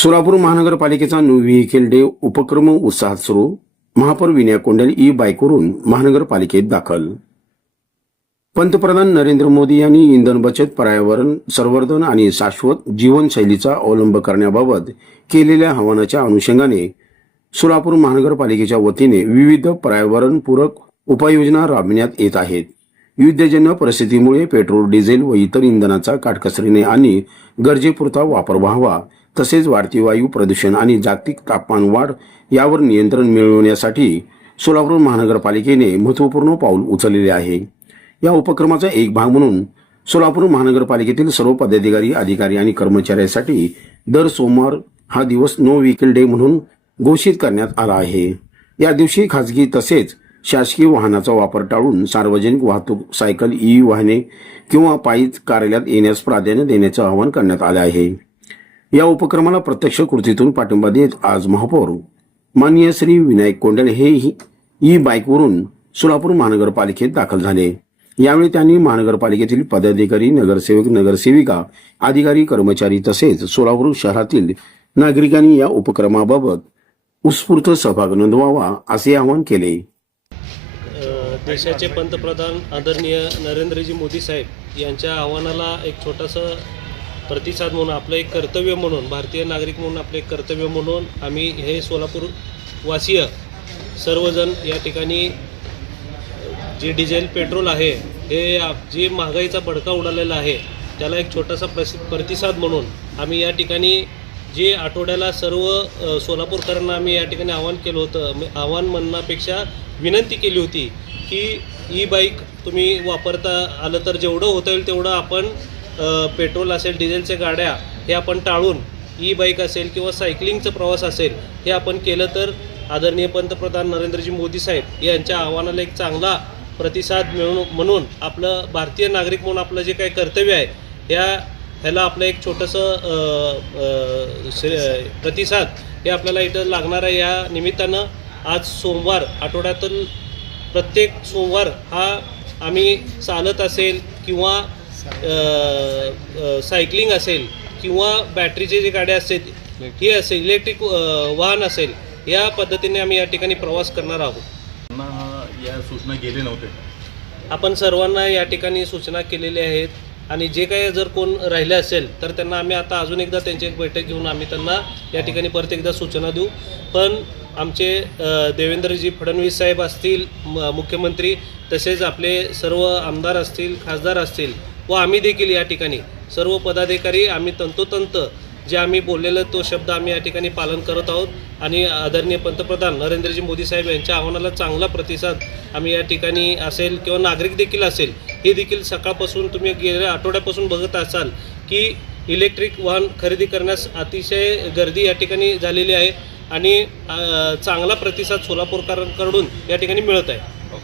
Solapur महानगरपालिकेचा new vehicle day उपक्रम उत्साहात सुरू. महापौर विनय कोंडल ई बाईकवरून महानगरपालिकेत दाखल. पंतप्रधान नरेंद्र मोदी यांनी इंधन बचत, पर्यावरण संवर्धन आणि शाश्वत जीवनशैलीचा अवलंब करण्याबाबत केलेल्या आवाहनाच्या अनुषंगाने सोलापूर महानगरपालिकेच्या वतीने विविध पर्यावरणपूरक उपाययोजना राबविण्यात येत आहेत. युद्धजन्य परिस्थितीमुळे पेट्रोल, डिझेल व इतर इंधनाचा काटकसरीने आणि गरजेपुरता वापर व्हावा, तसेच वाढती वायू प्रदूषण आणि जागतिक तापमान वाढ यावर नियंत्रण मिळवण्यासाठी सोलापूर महानगरपालिकेने महत्त्वपूर्ण पाऊल उचलले आहे. या उपक्रमाचा एक भाग म्हणून सोलापूर महानगरपालिकेतील सर्व पदाधिकारी, अधिकारी आणि कर्मचाऱ्यांसाठी दर सोमवार हा दिवस नो व्हेइकल डे म्हणून घोषित करण्यात आला आहे. या दिवशी खासगी तसेच शासकीय वाहनाचा वापर टाळून सार्वजनिक वाहतूक, सायकल, ई वाहने किंवा पायी कार्यालयात येण्यास प्राधान्य देण्याचे आवाहन करण्यात आले आहे. या उपक्रमाला प्रत्यक्ष कृतीतून पाठिंबा देत आज महापौर माननीय श्री विनायक कोंडल हे ई बाईकवरून सोलापूर महानगरपालिकेत दाखल झाले. यावेळी त्यांनी महानगरपालिकेतील पदाधिकारी, नगरसेवक, नगरसेविका, अधिकारी, कर्मचारी तसेच सोलापूर शहरातील नागरिकांनी या उपक्रमाबाबत उत्स्फूर्त सहभाग नोंदवावा असे आवाहन केले. देशाचे पंतप्रधान आदरणीय नरेंद्रजी मोदी साहेब यांच्या आव्हानाला एक छोटासा प्रतिसाद म्हणून, आपलं एक कर्तव्य म्हणून, भारतीय नागरिक म्हणून आपलं एक कर्तव्य म्हणून आम्ही हे सोलापूर वासीय सर्वजण या ठिकाणी जे डिझेल, पेट्रोल आहे हे जे महागाईचा भडका उडालेला आहे त्याला एक छोटासा प्रतिसाद म्हणून आम्ही या ठिकाणी जे आठवड्याला सर्व सोलापूरकरांना आम्ही या ठिकाणी आवाहन केलं होतं. आवाहन म्हणण्यापेक्षा विनंती केली होती की ई बाईक तुम्ही वापरता आलं तर जेवढं होता येईल तेवढं आपण पेट्रोल असेल, डिझेलच्या गाड्या हे आपण टाळून ई बाईक असेल किंवा सायकलिंगचा प्रवास असेल हे आपण केलं तर आदरणीय पंतप्रधान नरेंद्रजी मोदी साहेब यांच्या आव्हानाला एक चांगला प्रतिसाद म्हणून आपलं भारतीय नागरिक म्हणून आपलं जे काही कर्तव्य आहे ह्याला आपलं एक छोटंसं प्रतिसाद हे आपल्याला इथं लागणार आहे. या निमित्तानं आज सोमवार, आठवड्यातील प्रत्येक सोमवार हा आम्ही चालत असेल किंवा सायकलिंग असेल किंवा बॅटरीचे जे गाड्या असतील ही असेल, इलेक्ट्रिक वाहन असेल, या पद्धतीने आम्ही या ठिकाणी प्रवास करणार आहोत. या सूचना गेले नव्हते, आपण सर्वांना या ठिकाणी सूचना केलेल्या आहेत आणि जे काही जर कोण राहिले असेल तर त्यांना आम्ही आता अजून एकदा त्यांची एक बैठक घेऊन आम्ही त्यांना या ठिकाणी परत एकदा सूचना देऊ. पण आमचे देवेंद्रजी फडणवीस साहेब असतील, मुख्यमंत्री, तसेच आपले सर्व आमदार असतील, खासदार असतील व आम्ही देखील या ठिकाणी सर्व पदाधिकारी आम्ही तंतोतंत जे आम्ही बोललेलं तो शब्द आम्ही या ठिकाणी पालन करत आहोत आणि आदरणीय पंतप्रधान नरेंद्रजी मोदी साहेब यांच्या आव्हानाला चांगला प्रतिसाद आम्ही या ठिकाणी असेल किंवा नागरिक देखील असेल हे देखील सकाळपासून तुम्ही गेल्या आठवड्यापासून बघत असाल की इलेक्ट्रिक वाहन खरेदी करण्यास अतिशय गर्दी या ठिकाणी झालेली आहे आणि चांगला प्रतिसाद सोलापूरकरांकडून या ठिकाणी मिळत आहे.